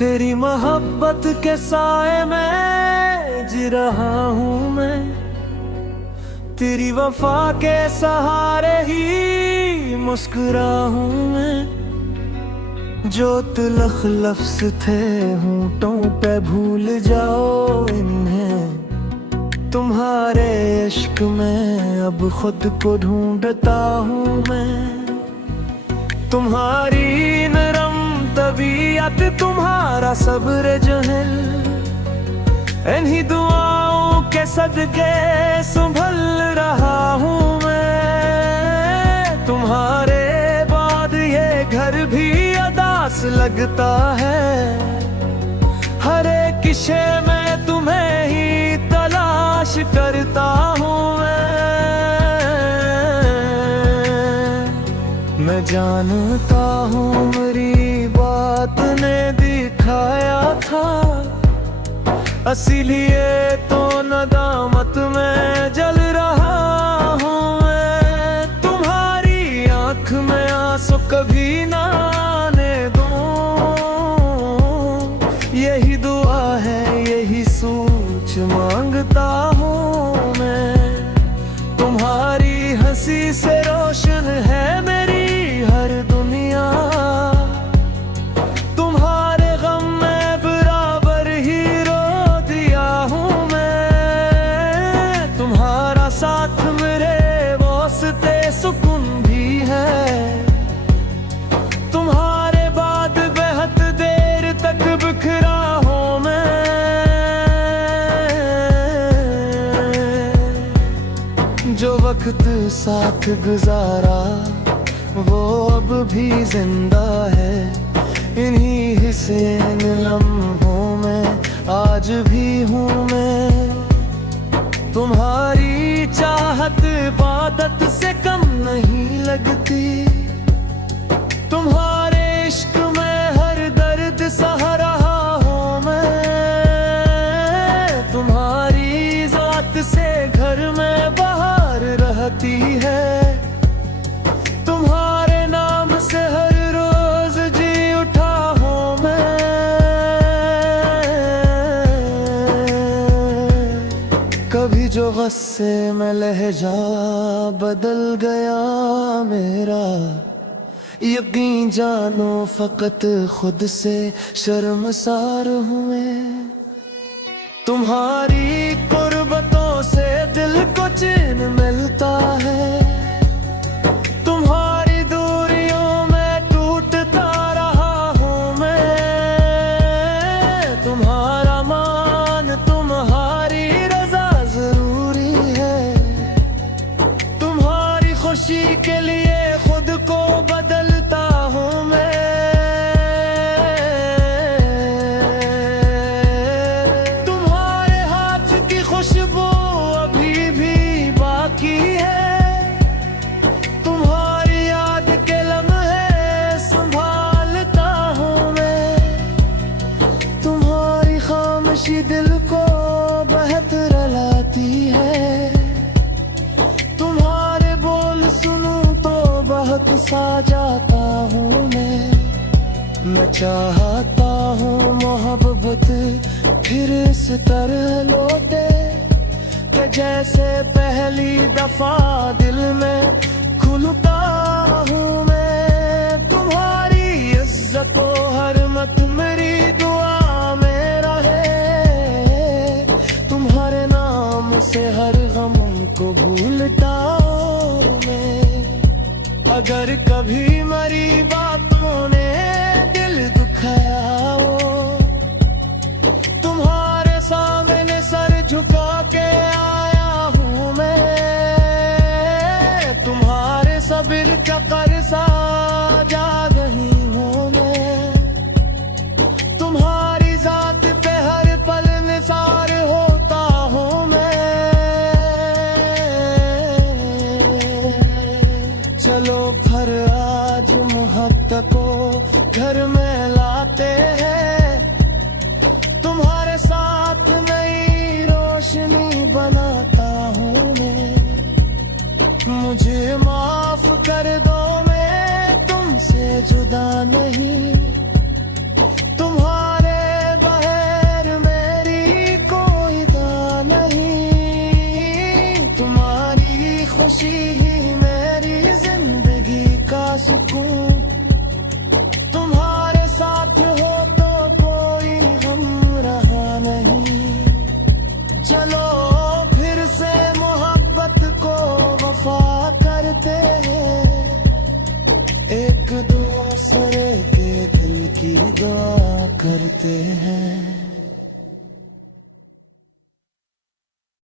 तेरी मोहब्बत के साए में जी रहा हूँ मैं, तेरी वफा के सहारे ही मुस्कुरा हूँ मैं। जो तिलख लफ्ज़ थे होंठों पे भूल जाओ इन्हें, तुम्हारे इश्क में अब खुद को ढूंढता हूँ मैं। तुम्हारी नरम तबीयत, तुम्हारा सब्र जहल, इन्हीं दुआओं के सदके संभल रहा हूँ मैं। तुम्हारे बाद ये घर भी अदास लगता है, हर एक शय में तुम्हें ही तलाश करता हूँ मैं जानता हूँ मेरी बात ने दिखाया था, इसीलिए तो नदामत में जल रहा हूँ मैं। तुम्हारी आँख में आंसू कभी ना आने दूँ, यही दुआ है यही सोच मांगता हूँ मैं। तुम्हारी हंसी से रोशन है मेरी हर दुनिया, तुम्हारे गम में बराबर ही रो दिया हूँ मैं। तुम्हारा साथ मेरे वास्ते सुकून भी है, तुम्हारे बाद बेहद देर तक बिखरा हूँ मैं। जो वक्त साथ गुजारा वो अब भी जिंदा है, इन्हीं हिस्से लम्हों में आज भी हूँ मैं। तुम्हारी चाहत इबादत से कम नहीं लगती, तुम्हारे इश्क में हर दर्द सह रहा हूँ मैं। तुम्हारी जात से घर में बहार रहती है, तुम्हारे नाम से हर रोज जी उठा हूँ मैं। कभी जो गुस्से में लहजा बदल गया मेरा, यकीन जानो फकत खुद से शर्मसार हूँ मैं। तुम्हारी कुर्बतों से दिल को चैन मिलता है, तुम्हारी दूरियों में टूटता रहा हूँ मैं। तुम्हारा मान तुम्हारी रजा जरूरी है, तुम्हारी खुशी के लिए खुद को बदलता हूँ मैं। तुम्हारे हाथ की खुशबू अभी भी बाकी है, तुम्हारी याद के लम्हे संभालता हूँ मैं। तुम्हारी खामोशी दिल को बेहतर लाती है, तुम्हारे बोल सुनूं तो बहुत सा जाता हूँ मैं चाहता हूँ मोहब्बत फिर इस तरह लौटे कि जैसे पहली दफा दिल में खुलता हूँ मैं। तुम्हारी इज्जत को हरमत मेरी दुआ में रहे, तुम्हारे नाम से हर गम को भूलता हूँ मैं। अगर कभी मेरी बातों ने दिल दुखाया हो, तुम्हारे सामने सर झुका के आया हूँ मैं। तुम्हारे सब्र का कर्जा जा रही हूँ मैं, तुम्हारी जात पे हर पल निसार होता हूँ मैं। चलो फिर आज मोहब्बत को घर में लाते हैं, तुम्हारे साथ नई रोशनी बनाता हूँ मैं। मुझे माफ कर दो, मैं तुमसे जुदा नहीं, तुम्हारे खुशी ही मेरी जिंदगी का सुकून। तुम्हारे साथ हो तो कोई हम रहा नहीं। चलो फिर से मोहब्बत को वफा करते हैं, एक दूसरे के दिल की दुआ करते हैं।